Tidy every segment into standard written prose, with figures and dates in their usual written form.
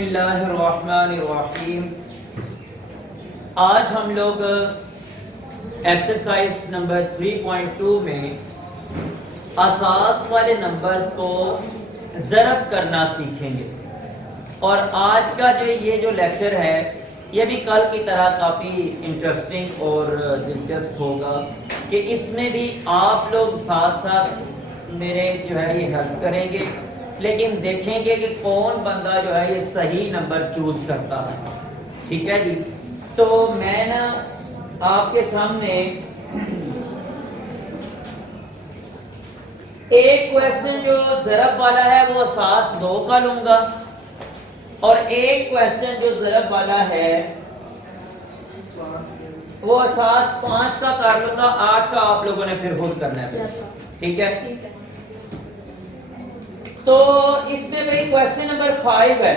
बिस्मिल्लाहिर्रहमानिर्रहीम। आज हम लोग एक्सरसाइज नंबर 3.2 में असास वाले नंबर्स को ज़रब करना सीखेंगे। और आज का ये जो लेक्चर है ये भी कल की तरह काफ़ी इंटरेस्टिंग और दिलचस्प होगा कि इसमें भी आप लोग साथ साथ मेरे जो है ये हेल्प करेंगे, लेकिन देखेंगे कि कौन बंदा जो है ये सही नंबर चूज करता है। ठीक है जी। तो मैं ना आपके सामने एक क्वेश्चन जो ज़रब वाला है वो असास 2 का लूंगा, और एक क्वेश्चन जो ज़रब वाला है वो असास 5 का कर लूंगा। 8 का आप लोगों ने फिर खुद करना है। ठीक है। तो इसमें भाई क्वेश्चन नंबर 5 है।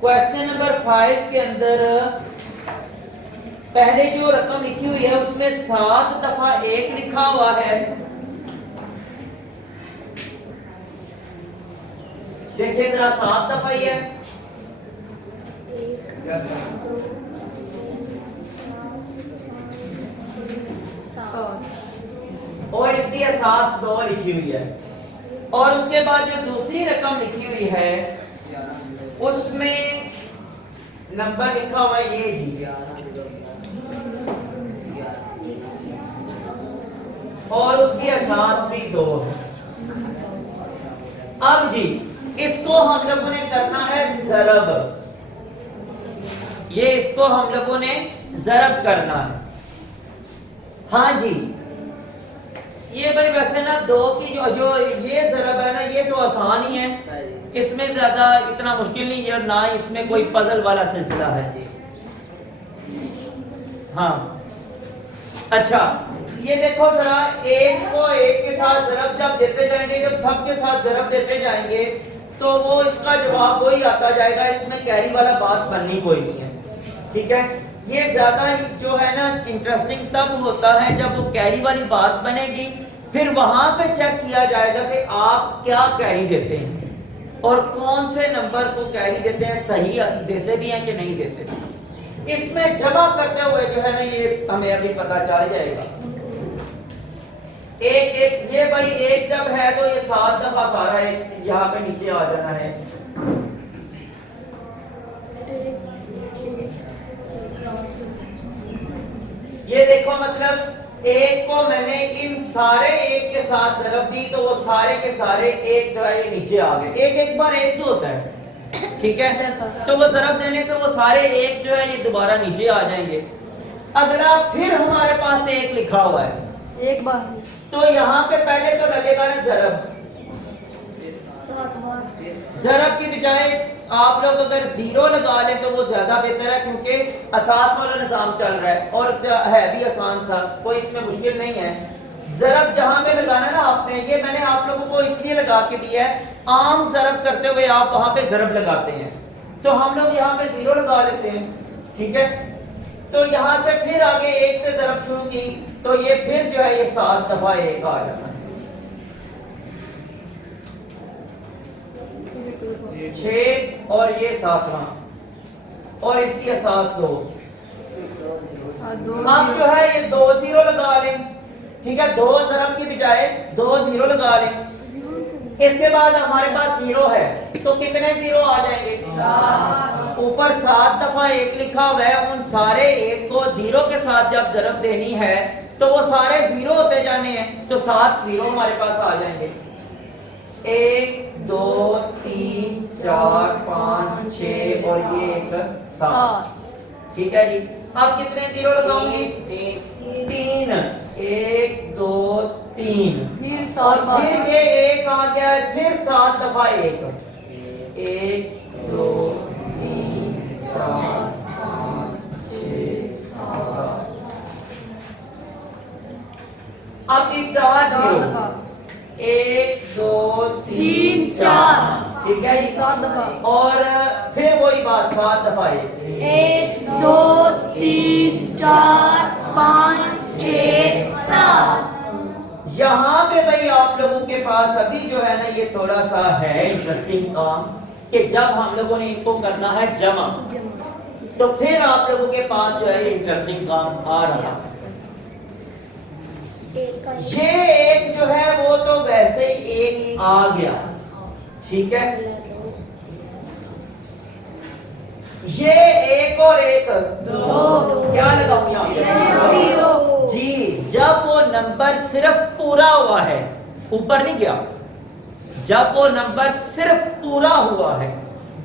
क्वेश्चन नंबर 5 के अंदर पहले जो रकम लिखी हुई है उसमें 7 दफा 1 लिखा हुआ है। देखिए जरा 7 दफा ही है। और इसकी असास 2 लिखी हुई है। और उसके बाद जो दूसरी रकम लिखी हुई है उसमें नंबर लिखा हुआ है ये जी, और उसकी असास भी 2 है। अब जी इसको हम लोगों ने करना है ज़रब। ये इसको हम लोगों ने ज़रब करना है। हाँ जी, ये भाई वैसे ना 2 की जो ये ज़रब है ना ये तो आसान ही है, इसमें ज्यादा इतना मुश्किल नहीं है, ना इसमें कोई पजल वाला सिलसिला है। हाँ अच्छा, ये देखो जरा 1 को 1 के साथ ज़रब जब देते जाएंगे, जब सबके साथ ज़रब देते जाएंगे तो वो इसका जवाब वही आता जाएगा। इसमें कैरी वाला बात बननी कोई नहीं है। ठीक है। ये ज्यादा जो है ना इंटरेस्टिंग तब होता है जब वो कैरी वाली बात बनेगी, फिर वहां पे चेक किया जाएगा कि आप क्या कैरी देते हैं और कौन से नंबर को कैरी देते हैं, सही देते भी हैं कि नहीं देते। इसमें जमा करते हुए जो है ना ये हमें अभी पता चल जाएगा। एक ये भाई 1 जब है तो ये 7 दफा सारा यहाँ पे नीचे आ जाना है। ये देखो मतलब 1 को मैंने इन सारे 1 के साथ ज़रब दी तो वो सारे के सारे 1 जो है ये नीचे आ गए। एक बार 1 तो होता है। ठीक है। तो वो ज़रब देने से वो सारे 1 जो है ये दोबारा नीचे आ जाएंगे। अगला फिर हमारे पास 1 लिखा हुआ है एक बार, तो यहाँ पे पहले तो लगेगा ना ज़रब। ज़रब की बजाय आप लोग अगर 0 लगा लें तो वो ज्यादा बेहतर है, क्योंकि असास वाला निजाम चल रहा है और है भी आसान सा, कोई इसमें मुश्किल नहीं है। ज़रब जहां पे लगाना ना आपने, ये मैंने आप लोगों को इसलिए लगा के दिया है, आम ज़रब करते हुए आप वहां पे ज़रब लगाते हैं तो हम लोग यहाँ पे 0 लगा लेते हैं। ठीक है। तो यहाँ पे फिर आगे 1 से ज़रब शुरू की तो ये फिर जो है ये 7 दफा 1 आ जाता है। 6 और ये 7वां, और इसकी असास 2। अब जो है ये 2 0 लगा लें। ठीक है। 2 ज़रब की बजाय 2 0 लगा लें। इसके बाद हमारे पास 0 है तो कितने 0 आ जाएंगे? 7। ऊपर 7 दफा 1 लिखा हुआ है, उन सारे 1 को 0 के साथ जब ज़रब देनी है तो वो सारे 0 होते जाने हैं, तो 7 0 हमारे पास आ जाएंगे। 1 2 3 4 5 6 और ये 1 7। ठीक है जी। अब कितने 0 लगाऊंगी? 3। 1 2 3 फिर ये 1 आ गया, फिर 7 दफा 1। 1 2 3 4 5 6 7। अब 4 0। 1 2 3 4। ठीक है जी। 7 दफा। और फिर वही बात 7 दफा 1 2 3 4 5 6 7। यहाँ पे भाई आप लोगों के पास अभी जो है ना ये थोड़ा सा है इंटरेस्टिंग काम कि जब हम लोगों ने इनको करना है जमा, तो फिर आप लोगों के पास जो है इंटरेस्टिंग काम आ रहा। ये एक जो है वो तो वैसे ही एक आ गया, ठीक है। ये एक और एक दो, क्या लगाऊं यहां? जी, जब वो नंबर सिर्फ पूरा हुआ है, ऊपर नहीं गया, जब वो नंबर सिर्फ पूरा हुआ है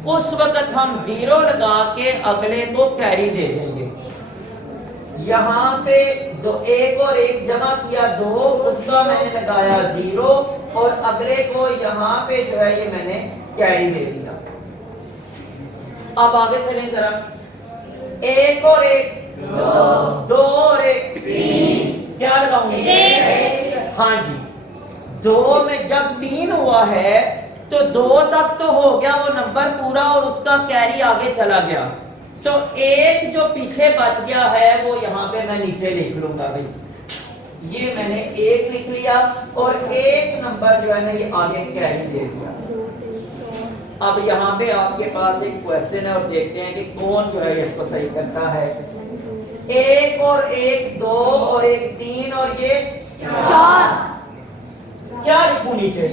उस वक्त हम 0 लगा के अगले को कैरी दे देंगे। यहाँ पे दो, एक और एक जमा किया 2, उसका मैंने लगाया 0 और अगले को यहाँ पे जो है ये मैंने कैरी दे दिया। अब आगे चलें जरा, एक और एक दो और एक 3, क्या लगाऊंगी? हाँ जी, 2 में जब 3 हुआ है तो 2 तक तो हो गया वो नंबर पूरा और उसका कैरी आगे चला गया, तो एक जो पीछे बच गया है वो यहाँ पे मैं नीचे लिख लूंगा भाई, ये मैंने 1 लिख लिया और एक नंबर जो है ना ये आगे कैरी दे दिया। अब यहाँ पे आपके पास एक क्वेश्चन है और देखते हैं कि कौन जो है इसको सही करता है। 1 और 1 2 और 1 3 और ये 4, क्या लिखूं नीचे?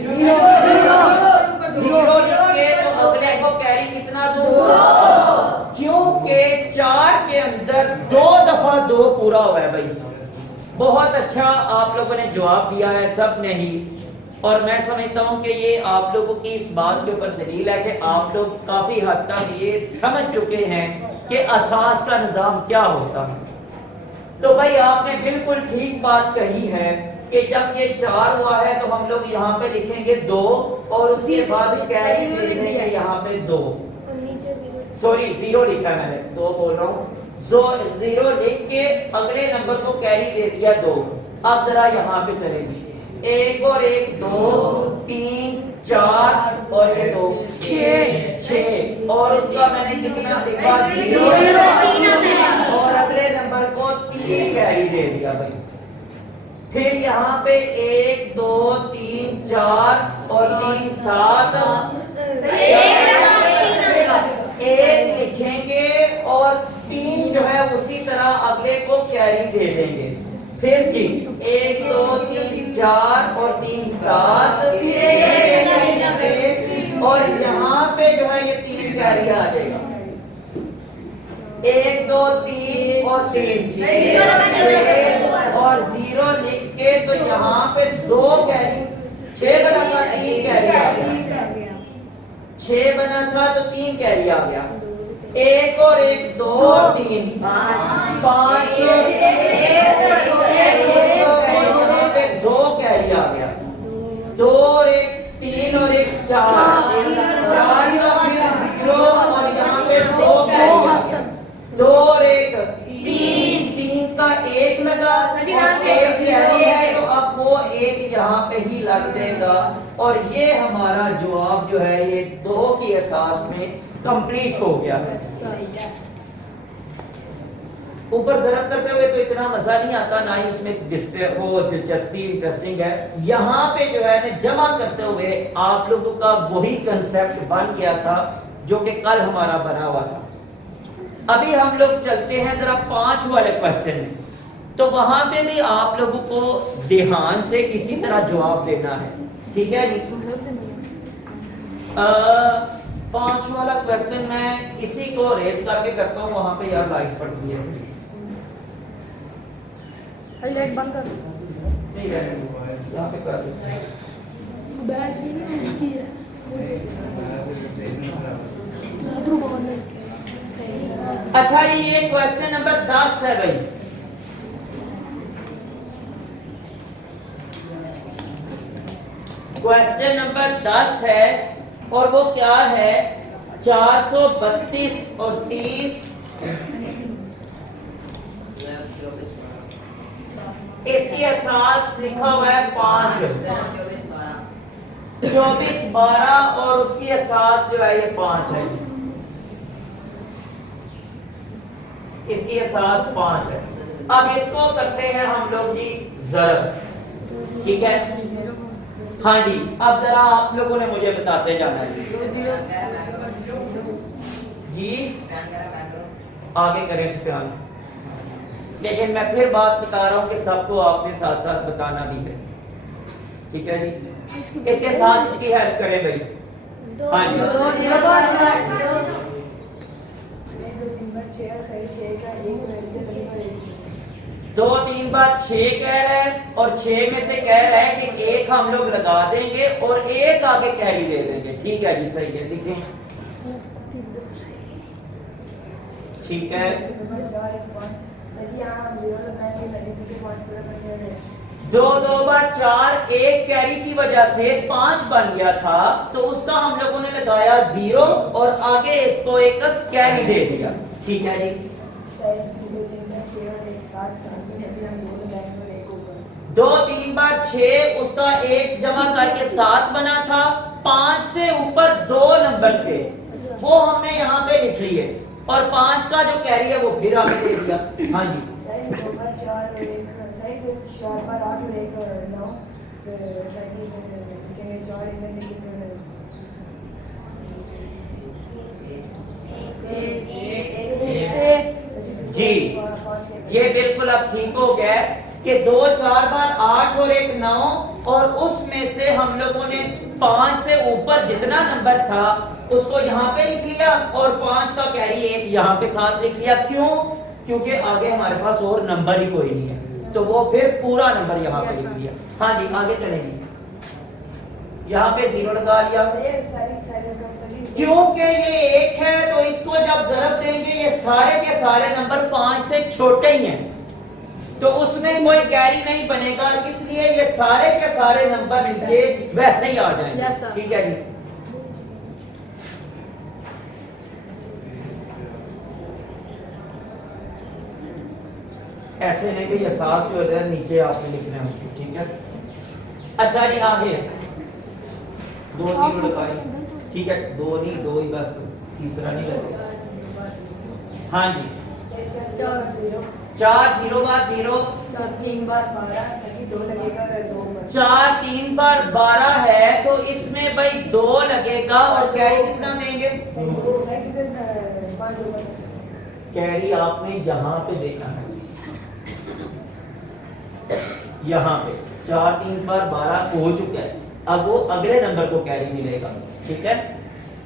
0 लिख के तो अगले को कैरी कितना दूं? क्योंकि 4 के अंदर 2 दफा 2 पूरा हुआ है भाई। बहुत अच्छा आप लोगों ने जवाब दिया है सब ने ही, और मैं समझता हूं कि ये आप लोगों की इस बात के ऊपर दलील है कि आप लोग काफी हद तक ये समझ चुके हैं कि असास का निजाम क्या होता है। तो भाई आपने बिल्कुल ठीक बात कही है कि जब ये 4 हुआ है तो हम लोग यहाँ पे लिखेंगे 2 और उसके बाद कैरी दे देंगे यहाँ पे 2, सॉरी 0 लिखा है मैंने, 2 बोल रहा हूँ, 0 लिख के अगले नंबर को कैरी दे दिया 2। अब जरा यहाँ पे चलेंगे, 1 और 1 2 3 4 और ये 2 6 और उसका मैंने कितना लिखा 0 और अगले नंबर को 3 कैरी दे दिया भाई। फिर यहाँ पे 1 2 3 4 और 3 7 1 लिखेंगे और 3 जो है उसी तरह अगले को कैरी दे देंगे। फिर जी 1 2 3 4 और 3 7 और यहाँ पे जो है ये 3 कैरी आ जाएगा, 1 2 3 और 3 और 0 लिख के तो यहाँ पे 2 कैरी, 6 बना था 3 कैरी आ गया, 6 बना था तो 3 कैरी आ गया, 1 और 1 2 और 3 5 यहाँ पे 2 कैरी आ गया, 2 और 1 3 और 1 4 4 का फिर 0 और यहाँ पे 2 कैरी, 2 और 1 3 का 1 लगा और 1 कैरी है तो अब वो 1 यहाँ पे ही लग जाएगा और ये हमारा जवाब जो है ये 2 की एहसास में कंप्लीट हो गया है। ऊपर जरब करते हुए तो इतना मजा नहीं आता, ना ही उसमें वो दिलचस्पी इंटरेस्टिंग है। यहाँ पे जो है ना जमा करते हुए आप लोगों का वही कंसेप्ट बन गया था जो कि कल हमारा बना हुआ था। अभी हम लोग चलते हैं जरा 5 वाले क्वेश्चन में, तो वहां पे भी आप लोगों को ध्यान से इसी तरह जवाब देना है, ठीक है। 5 वाला क्वेश्चन मैं इसी को रेस करके करता हूँ, वहां पे यार लाइट पड़ती है, लाइट बंद कर, ठीक है यहाँ पे कर बैच भी नहीं उसकी है। अच्छा ये क्वेश्चन नंबर 10 है भाई। क्वेश्चन नंबर 10 है और वो क्या है 432 और 30, इसकी एहसास लिखा हुआ है 5 24 12 और उसकी एहसास जो है ये 5 है, इसकी एहसास 5 है। अब इसको करते हैं हम लोग जी ज़रब, ठीक है। हाँ जी, अब जरा आप लोगों ने मुझे बताते जाना है। जी आगे करें स्कैन, लेकिन मैं फिर बात बता रहा हूँ कि सबको आपने साथ साथ बताना भी है, ठीक है जी। इसके साथ इसकी हेल्प करें भाई। हाँ जी, 2 3 बार 6 कह रहा है और 6 में से कह रहा है कि एक हम लोग लगा देंगे और एक आगे कैरी दे देंगे, ठीक है जी, सही है, लिखें, ठीक है। 2 2 बार 4, एक कैरी की वजह से 5 बन गया था, तो उसका हम लोगों ने लगाया 0 और आगे इसको एक कैरी दे दिया, ठीक है जी। 2 3 बार 6, उसका 1 जमा करके 7 बना था, 5 से ऊपर 2 नंबर थे, वो हमने यहाँ पे लिख लिए और 5 का जो कैरी है वो फिर आगे दे दिया। हाँ जी, 4 बार 8 और 1 9 जी ये बिल्कुल अब ठीक हो गया कि 2 4 बार 8 और 1 9 और उसमें से हम लोगों ने 5 से ऊपर जितना नंबर था उसको यहाँ पे लिख लिया और 5 का कैरी 1 यहाँ पे साथ लिख लिया। क्यों? क्योंकि आगे हमारे पास और नंबर ही कोई नहीं है, तो वो फिर पूरा नंबर यहाँ पे लिख लिया। हाँ जी, आगे चलेंगे, यहाँ पे 0 लगा लिया, क्योंकि ये 1 है तो इसको जब ज़रब देंगे ये सारे के सारे नंबर 5 से छोटे ही हैं, तो उसमें कोई कैरी नहीं बनेगा, इसलिए ये सारे के सारे नंबर नीचे वैसे ही आ जाएंगे। ठीक है जी, ऐसे नहीं कि एहसास जो है नीचे आपने लिखना है उसको, ठीक है। अच्छा जी, आगे 2 0 लगाए, ठीक है, 2 नहीं 2 ही बस, तीसरा नहीं लगेगा। हाँ जी, 4 0 बार 0, 3 बार 12, 2 लगेगा, 4 3 बार 12 है तो इसमें भाई 2 लगेगा और कैरी कितना देंगे? कैरी आपने यहाँ पे देना है, यहाँ पे 4 3 बार 12 हो चुका है, अब वो अगले नंबर को कैरी मिलेगा, ठीक है।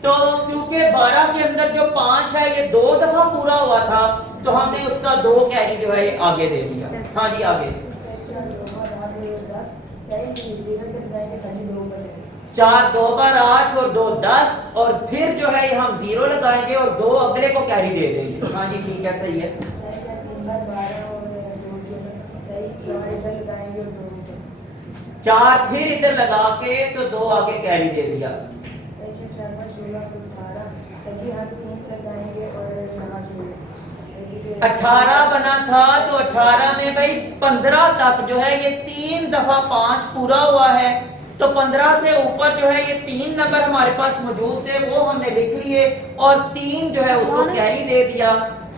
तो क्योंकि 12 के अंदर जो 5 है ये 2 दफा पूरा हुआ था, तो हमने उसका 2 कैरी जो है आगे दे दिया। हाँ जी, आगे 4 2 बार 8 और 2 10 और फिर जो है हम 0 लगाएंगे और 2 अगले को कैरी दे देंगे। हाँ जी, ठीक है, सही है। 4 फिर इधर लगा के तो 2 आगे कैरी दे दिया। 18 बना था तो 18 में भाई 15 तक जो है ये 3 दफा 5 पूरा हुआ है, तो 15 से ऊपर जो है ये 3 नंबर हमारे पास मौजूद थे, वो हमने लिख लिए और 3 जो है उसको कैरी दे दिया।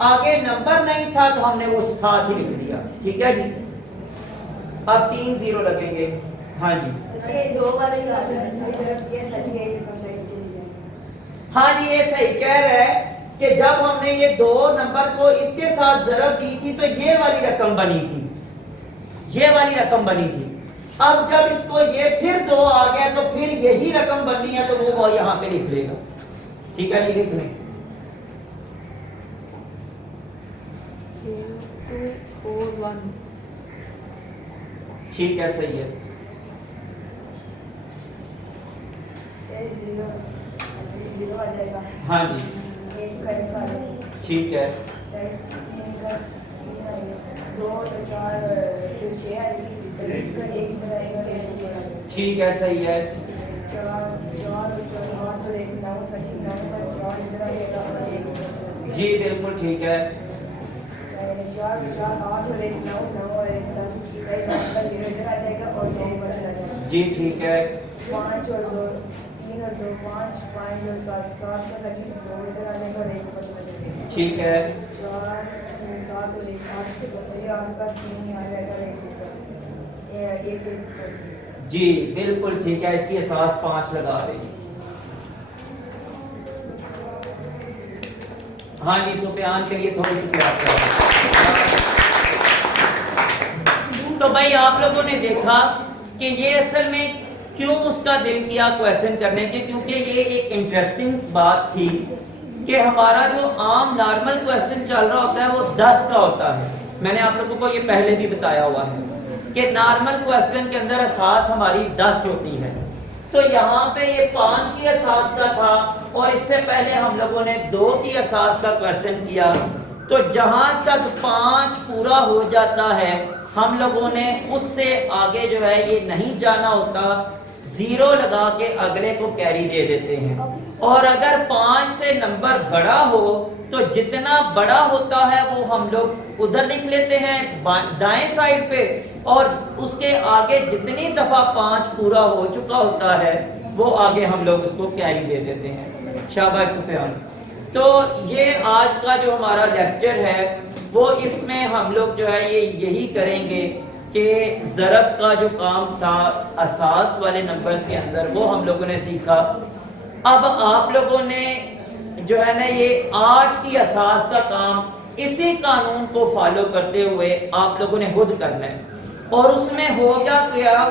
आगे नंबर नहीं था तो हमने वो साथ ही लिख दिया, ठीक है जी। अब 3 0 लगेंगे। हाँ जी, हाँ जी, ये सही कह रहा है कि जब हमने ये 2 नंबर को इसके साथ ज़रब दी थी तो ये वाली रकम बनी थी, ये वाली रकम बनी थी। अब जब इसको ये फिर 2 आ गया तो फिर यही रकम बननी है, तो वो यहाँ पे लिख लेगा, ठीक है जी, लिख लें। 2 4 1, ठीक है, सही है। 0 आ जाएगा। हाँ जी, ठीक है, 2 4 6 ठीक है, सही है। जी बिल्कुल ठीक है। 4 4 8 और 1 9 9 और 1 10 सही बात है, 0 इधर आ जाएगा और 2 बच जाएगा। जी ठीक है। 5 और 2 3 और 2 5 5 और 7 7 का सही 2 इधर आ जाएगा और 1 बच जाएगा। ठीक है। 4 7 और 1 8 से सही आपका 3 आ जाएगा और 1 जी बिल्कुल ठीक है, इसकी एहसास 5 लगा देंगे। हाँ जी, सुफियान के लिए थोड़ी सी प्यार करें। तो भाई आप लोगों ने देखा कि ये असल में क्यों उसका दिल किया क्वेश्चन करने की, क्योंकि ये एक इंटरेस्टिंग बात थी कि हमारा जो आम नॉर्मल क्वेश्चन चल रहा होता है वो 10 का होता है। मैंने आप लोगों को ये पहले भी बताया हुआ है कि नॉर्मल क्वेश्चन के अंदर असास हमारी 10 होती है। तो यहाँ पे ये 5 की असास का था और इससे पहले हम लोगों ने 2 की असास का क्वेश्चन किया। तो जहां तक 5 पूरा हो जाता है हम लोगों ने उससे आगे जो है ये नहीं जाना होता, 0 लगा के अगले को कैरी दे देते हैं। और अगर 5 से नंबर बड़ा हो तो जितना बड़ा होता है वो हम लोग उधर लिख लेते हैं दाएं साइड पे, और उसके आगे जितनी दफा 5 पूरा हो चुका होता है वो आगे हम लोग उसको कैरी दे देते हैं। शाबाश सुफियान। तो ये आज का जो हमारा लेक्चर है वो इसमें हम लोग जो है ये यही करेंगे कि ज़रब का जो काम था असास वाले नंबर्स के अंदर वो हम लोगों ने सीखा। अब आप लोगों ने जो है ना ये 8 की असास का काम इसी कानून को फॉलो करते हुए आप लोगों ने खुद करना है। और उसमें होगा क्या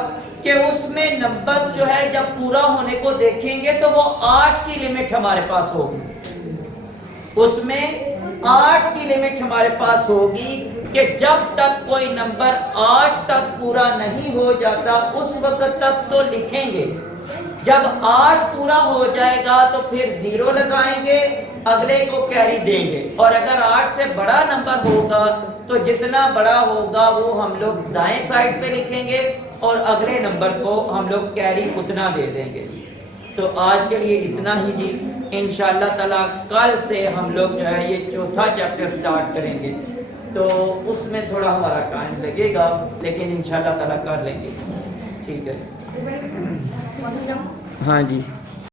कि उसमें नंबर जो है जब पूरा होने को देखेंगे तो वो 8 की लिमिट हमारे पास होगी, उसमें 8 की लिमिट हमारे पास होगी कि जब तक कोई नंबर 8 तक पूरा नहीं हो जाता उस वक्त तक तो लिखेंगे। जब 8 पूरा हो जाएगा तो फिर 0 लगाएंगे, अगले को कैरी देंगे। और अगर 8 से बड़ा नंबर होगा तो जितना बड़ा होगा वो हम लोग दाएं साइड पे लिखेंगे और अगले नंबर को हम लोग कैरी उतना दे देंगे। तो आज के लिए इतना ही जी। इंशाअल्लाह ताला कल से हम लोग जो है ये चौथा चैप्टर स्टार्ट करेंगे, तो उसमें थोड़ा हमारा टाइम लगेगा लेकिन इंशाअल्लाह ताला कर लेंगे। ठीक है, हाँ जी।